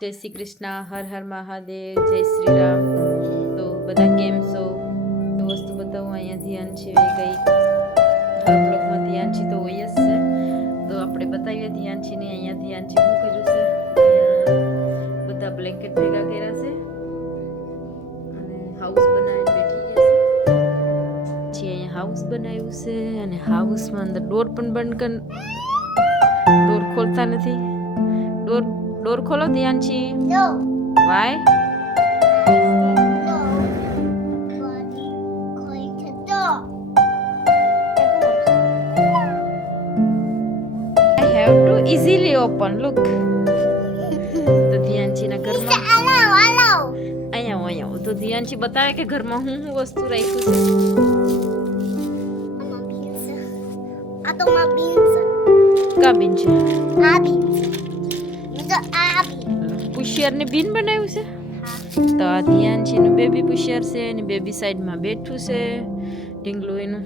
જય શ્રી કૃષ્ણ, હર હર મહાદેવ, જય શ્રી રામ. તો બધા કેમ છો? તો વસ્તુ બતાવું. અહીંયા ધ્યાન છે ગઈ બ્લોગમાં ધ્યાન છે તો હોય જ છે. તો આપણે બતાવીએ ધ્યાન છે ને અહીંયા ધ્યાન છે શું કર્યું છે. અહીંયા બધા બ્લેન્કેટ ભેગા કર્યા છે અને હાઉસ બનાવીને બેઠી ગયા છે. પછી અહીંયા હાઉસ બનાવ્યું છે અને હાઉસમાં અંદર ડોર પણ બંધ કર, ડોર ખોલતા નથી. ડોર ખોલો ધ્યાન છે. Why I have to easily open. Look. તો ધ્યાનચી ના ઘરમાં અહીંયા તો ધ્યાનચી બતાવે કે ઘરમાં હું વસ્તુ રાખ્યું છે. આ તો માં બીન છે. કા બીન છે? આ બીન છે. પુશિયર ને બીન બનાવ્યું છે. તો આ ધ્યાનચી નું બેબી પુશિયર છે અને બેબી સાઈડ માં બેઠું છે. ઢીંગલું એનું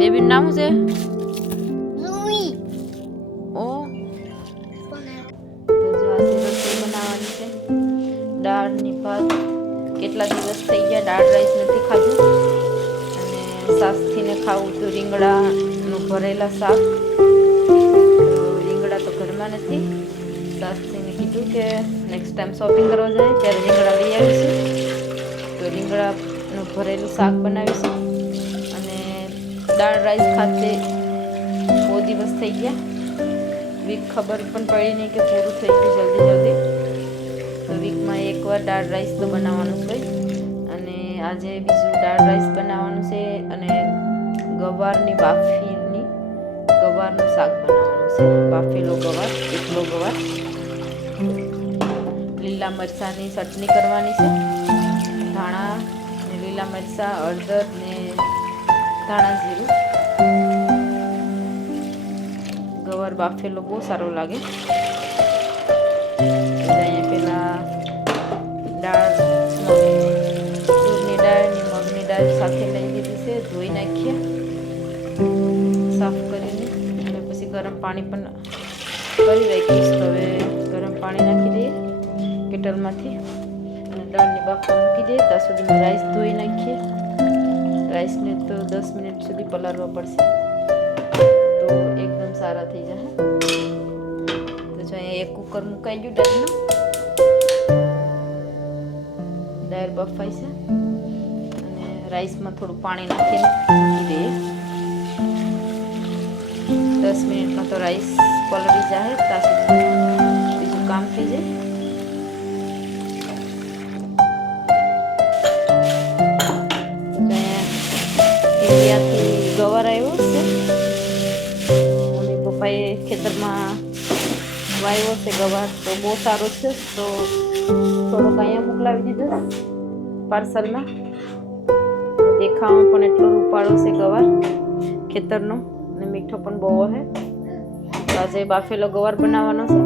બેબી નામ છે રૂઈ. ઓ તો જો આજે રસોઈ બનાવવાની છે. દાળ ની ભાત. કેટલા દિવસ થઈ ગયા દાળ રાઈસ નથી ખાધું અને સાસથી ને ખાવું તો રીંગણાનું ભરેલા શાક. રીંગણા તો ઘરમાં નથી. સાસથીને કીધું કે નેક્સ્ટ ટાઈમ શોપિંગ કરવા જાય ત્યારે રીંગણા લઈ આવીશું. તો રીંગણાનું ભરેલું શાક બનાવીશું અને દાળ રાઈસ ખાતે બહુ દિવસ થઈ ગયા. વીક ખબર પણ પડી નહીં કે પૂરું થઈ ગયું જલ્દી. તો વીકમાં એકવાર દાળ રાઈસ તો બનાવવાનું છે અને આજે બીજું દાળ રાઈસ બનાવવાનું છે અને ગવારની બાફીની ગવારનું શાક બનાવવાનું છે. બાફેલો ગવાર, એકલો ગવાર. લીલા મરચાંની ચટણી કરવાની છે. ધાણા ને લીલા મરચાં, હળદર ને ધાણા જીરું. ગવાર બાફેલો બહુ સારો લાગે. અહીંયા પેલા દાળ, દૂધની દાળ ને મગની દાળ સાથે લઈ લીધી છે. ધોઈ નાખીએ સાફ કરીને અને પછી ગરમ પાણી પણ કરી રાખીશ. તો હવે ગરમ પાણી નાખી દઈએ કેટલમાંથી અને દાળની બાફવા મૂકી દઈએ. ત્યાં સુધીમાં રાઈસ ધોઈ નાખીએ. રાઈસને તો 10 મિનિટ સુધી પલાળવા પડશે તો એકદમ સારા થઈ જશે. તો જો અહીંયા એક કુકર મુકાઈ ગયું દાળનું. દાળ બફાઈ છે અને રાઈસમાં થોડું પાણી નાખીને મૂકી દઈએ. 10 મિનિટમાં તો રાઈસ પલળી જાય. ત્યાં સુધી બીજું કામ થઈ જાય. ઇન્ડિયાથી ગવાર આવ્યો છે. મમ્મી પપ્પાએ ખેતરમાં વાવ્યો છે ગવાર. તો બહુ સારો છે. તો થોડોક અહીંયા મોકલાવી દીધો પાર્સલમાં. દેખાવામાં પણ એટલો રૂપાળો છે ગવાર ખેતરનો અને મીઠો પણ બહુ છે. તો આજે બાફેલો ગવાર બનાવવાનો છે.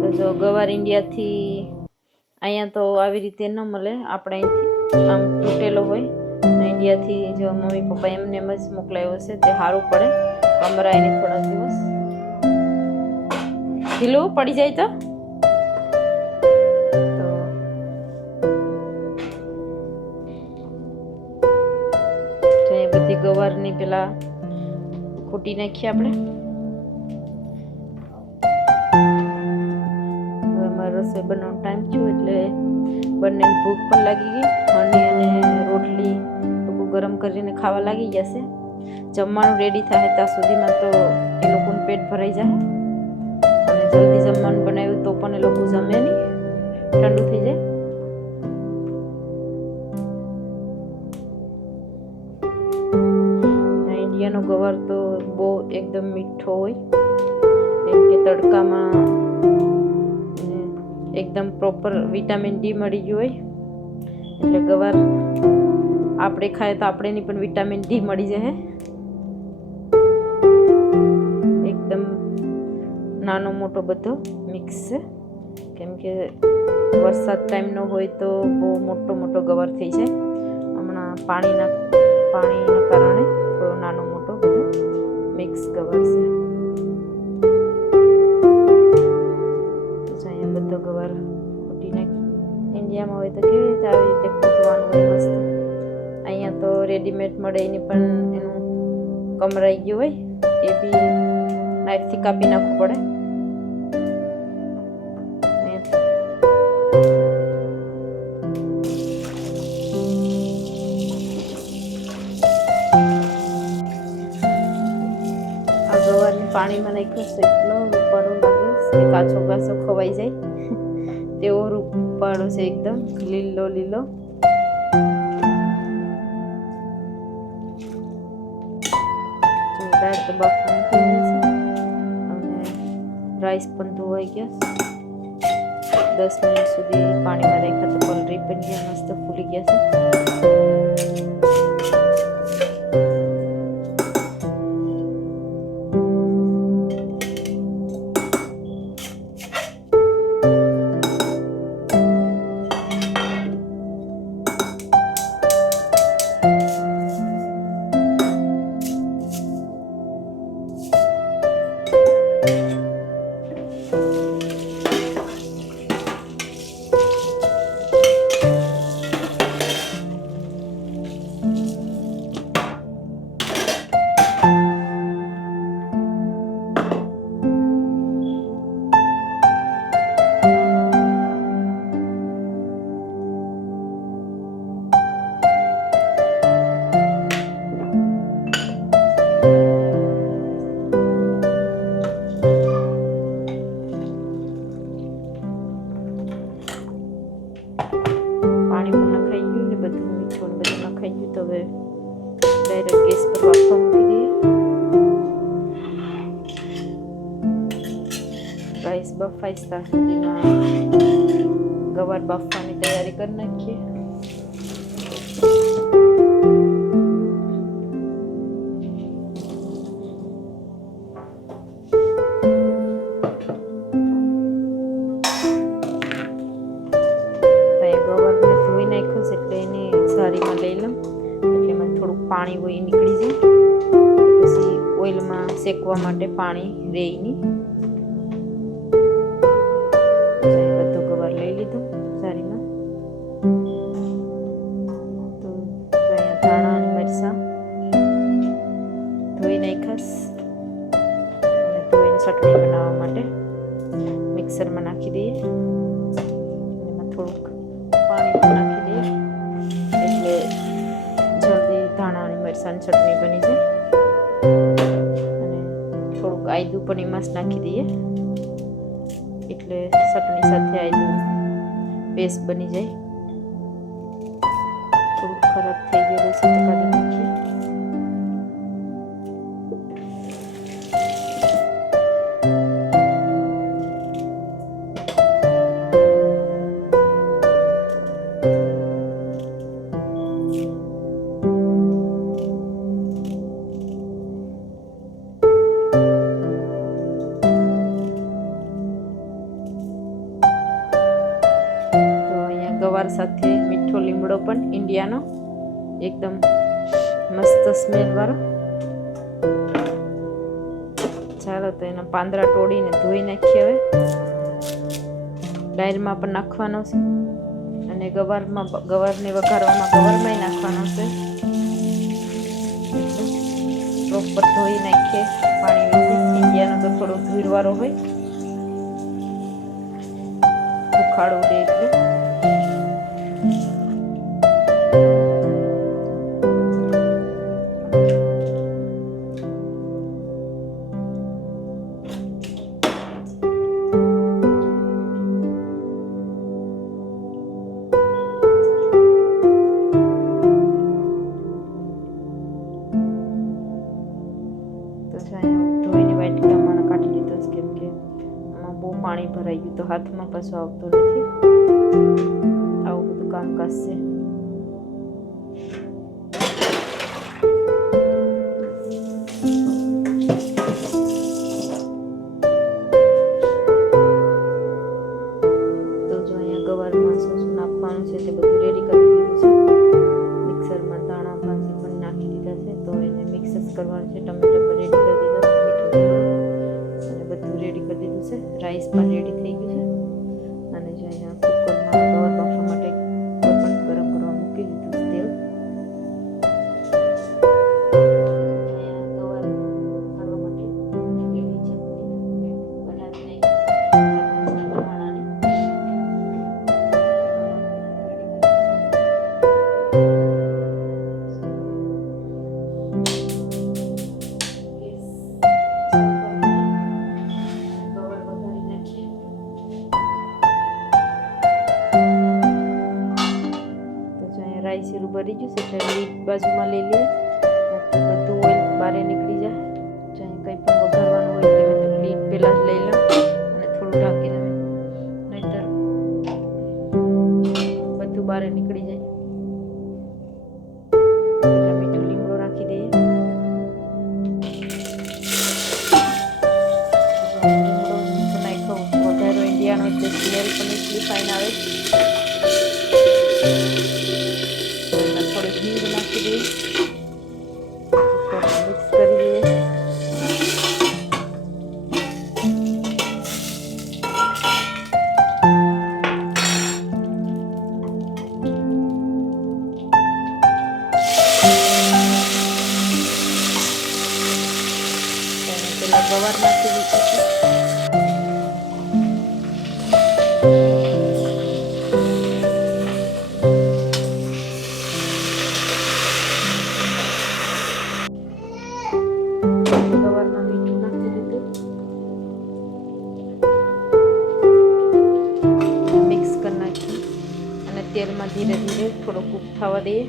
તો જો ગવાર ઇન્ડિયાથી અહીંયા તો આવી રીતે ન મળે. આપણે અહીંથી આમ તૂટેલો હોય. ઇન્ડિયાથી જો મમ્મી પપ્પા એમને એમ જ મોકલાવ્યો છે. તે સારું પડે કમરાયને થોડા દિવસ. ઢીલું પડી જાય તો એ બધી ગવારની પેલા ખૂટી નાખીએ આપણે. હવે અમારે રસોઈ બનાવવાનો ટાઈમ થયો એટલે બંને ભૂખ પણ લાગી ગઈ. હંડી અને રોટલી ગરમ કરીને ખાવા લાગી જશે. જમવાનું રેડી થાય ત્યાં સુધીમાં તો એ લોકોનું પેટ ભરાઈ જાય અને જલ્દી જમવાનું બનાવ્યું તો પણ એ લોકો જમે નહીં, ઠંડુ થઈ જાય. ઇન્ડિયાનો ગવાર તો બહુ એકદમ મીઠો હોય કેમ કે તડકામાં એકદમ પ્રોપર વિટામિન ડી મળી ગયું હોય એટલે ગવાર આપણે ખાય તો આપણેની પણ વિટામિન ડી મળી જાય. એકદમ નાનો મોટો બધો મિક્સ છે કેમ કે વરસાદ ટાઈમનો હોય તો બહુ મોટો ગવાર થઈ જાય. હમણાં પાણીના કારણે થોડો નાનો મોટો બધો મિક્સ ગવાર છે. બધો ગવાર ફૂટી નાખી. ઇન્ડિયામાં હોય તો કેવી રીતે આવી રીતે ફૂટવાનું હોય મસ્ત. અહીંયા તો રેડીમેડ મળે એની પણ એનું કમરાઈ ગયું હોય એ બી નાઈફથી કાપી નાખવું પડે. આ ગવારને પાણીમાં નાખ્યું છે એટલો રૂપાળો લાગે કે કાચો કાચો ખવાઈ જાય તેવો રૂપાળો છે, એકદમ લીલો લીલો. દાળ તો બાફવાનું થઈ ગઈ છે અને રાઈસ પણ ધોવાઈ ગયા. 10 મિનિટ સુધી પાણીમાં રાખ્યા તો પલળી પણ ગયા, મસ્ત ફૂલી ગયા છે. ડાયરેક્ટ ગેસ પર બાફવા મૂકી દઈએ. રાઈસ બફાઈ ત્યાં સુધીમાં ગવાર બાફવાની તૈયારી કરી નાખીએ. ગવારને ધોઈ નાખ્યું છે એટલે એને સારીમાં લઈ લઉં એટલે એમાં થોડુંક પાણી હોય નીકળી જાય. પછી ઓઇલમાં શેકવા માટે પાણી રહે નહીં. બધો ગવાર લઈ લીધો સારીમાં. તો અહીંયા ધાણા અને મરચાં ધોઈ નાખાશ અને ધોઈને ચટણી બનાવવા માટે મિક્સરમાં નાખી દઈએ. એમાં થોડુંક પાણી નાખી દઈએ એટલે જલ્દી ધાણા અને મરચાંની ચટણી બની જાય. અને થોડુંક આદું પણ એમાં જ નાખી દઈએ એટલે ચટણી સાથે આદું પેસ્ટ બની જાય. થોડુંક ખરાબ થઈ ગયેલું છે તો કાઢી નાખીએ. ગવાર સાથે મીઠો લીમડો પણ ઇન્ડિયાનો એકદમ મસ્ત સ્મેલ વાળો. ચાલો તો એના પાંદડા તોડીને ધોઈ નાખીએ. હવે દાળમાં પણ નાખવાનો છે અને ગવારને વઘારવામાં ગવારમાં નાખવાનો છે. પ્રોપર ધોઈ નાખીએ પાણી વેચી. ઇન્ડિયાનો તો થોડો ધૂળવાળો હોય, ઉખાડો દે એટલે. ધોઈને વાટકામાં કાઢી લીધો છે કેમ કે આમાં બહુ પાણી ભરાઈ ગયું તો હાથમાં પાછું આવતું નથી. આવું બધું કામકાજ છે. તો જો અહીંયા ગવારમાં શું શું નાખવાનું છે તે બધું રેડી કરી દીધું છે. મિક્સરમાં ધાણા ભાજી પણ નાખી દીધા છે તો એને મિક્સ જ કરવાનું છે. ટમેટા પણ રેડી કરી દીધા, મીઠું અને બધું રેડી કરી દીધું છે. રાઈસ પણ રેડી થઈ ગયું છે. રાઈ જીરું ભરી ગયું છે એટલે લીટ બાજુમાં લઈ લઈએ બધું ઓઇલ બહાર નીકળી જાય. જો અહીં કંઈ પણ વઘારવાનું હોય એટલે મેં તો લીટ પહેલાં જ લઈ લઉં અને થોડું ઢાંકી દઉં, નહીંતર બધું બહાર નીકળી જાય. એટલે મીઠું લીમડો નાખી દઈએ. લીમડો મીઠું નાખ્યો વધારો ઇન્ડિયાનો એટલે સ્મેલ પણ એટલી ફાઇન આવે. થોડી હિંગ નાખી દઈએ, મિક્સ કરી દઈએ. પેલા ગવાર નાખી દીધું છે. ગવારમાં મીઠું નાખી દીધું, મિક્સ કરી નાખી અને તેલમાં ધીરે ધીરે થોડો કૂક થવા દઈએ.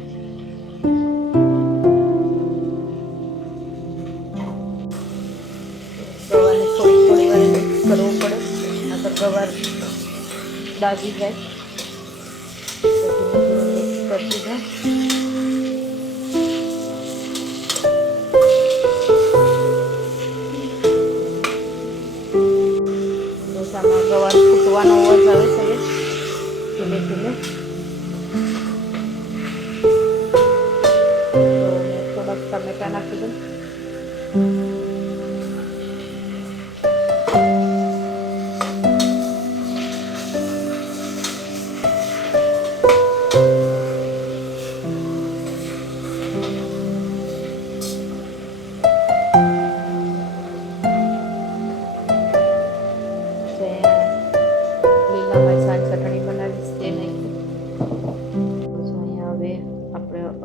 ગવારને થોડી થોડી વાર મિક્સ કરવું પડે, નહીંતર ગવાર દાજી જાય. મિક્સ કરતી જાય. આમાં ગવાર ફૂટવાનો અવાજ આવે છે ધીમે ધીમે. તો મેં થોડાક ટમેટા નાખી દઉં.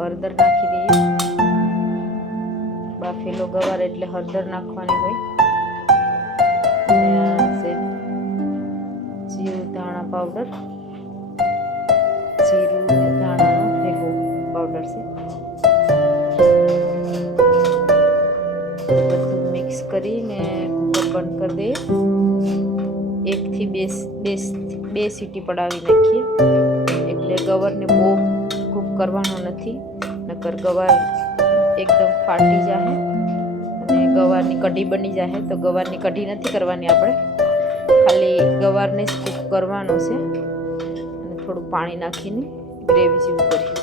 હળદર નાખી દઈએ. બાફેલો ગવાર એટલે હળદર નાખવાની હોય. અને આ છે જીરું ધાણા પાવડર, જીરું ને ધાણાનો ભેગો પાવડર છે. બધું મિક્સ કરીને કુકર બંધ કરી દઈએ. 1 થી 2 સીટી પડાવી નાખીએ એટલે ગવારને બહુ કૂક કરવાનો નથી, નકર ગવાર એકદમ ફાટી જાય અને ગવારની કઢી બની જાય. તો ગવારની કઢી નથી કરવાની આપણે, ખાલી ગવારને જ કૂક કરવાનો છે અને થોડું પાણી નાખીને ગ્રેવી જેવું કરીએ.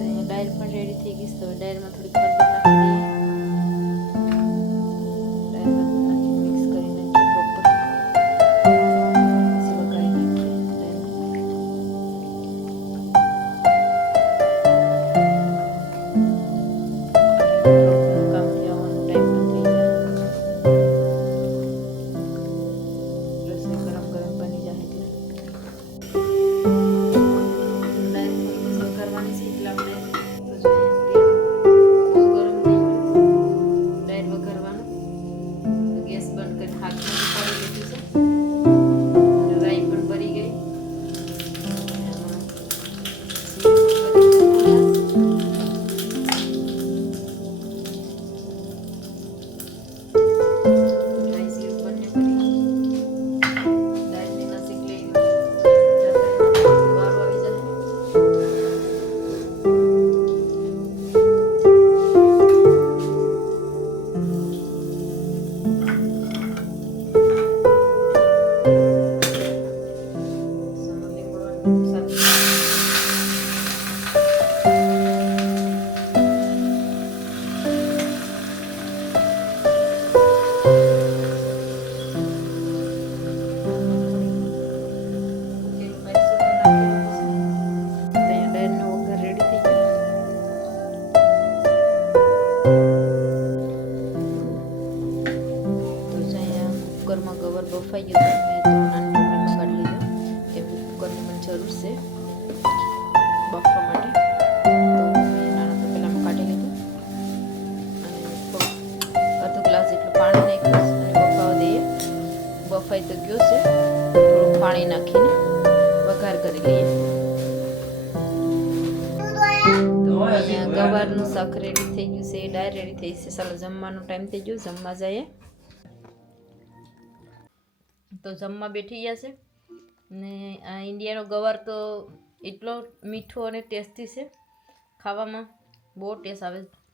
અહીંયા દાળ પણ રેડી થઈ ગઈ છે. તો દાળમાં થોડી હળદર નાખી દઈએ. બફાઈ ગયું હતું. મેં તો નાની ડુંગળીમાં કાઢી લીધો કેમ કે કુકરની મને જરૂર છે બફવા માટે. તો મેં નાના તપેલામાં કાઢી લીધું અને અડધો ગ્લાસ જેટલું પાણી નાખ્યું અને બફાવા દઈએ. બફાઈ તો ગયો છે, થોડું પાણી નાખીને વઘાર કરી લઈએ. તો અહીંયા ગવારનું શાક રેડી થઈ ગયું છે, દાળ રેડી થઈ છે. ચાલો જમવાનો ટાઈમ થઈ ગયો, જમવા જઈએ. તો જમવા બેઠી ગયા છે ને આ ઇન્ડિયાનો ગવાર તો એટલો મીઠો અને ટેસ્ટી છે, ખાવામાં બહુ ટેસ્ટ આવે છે.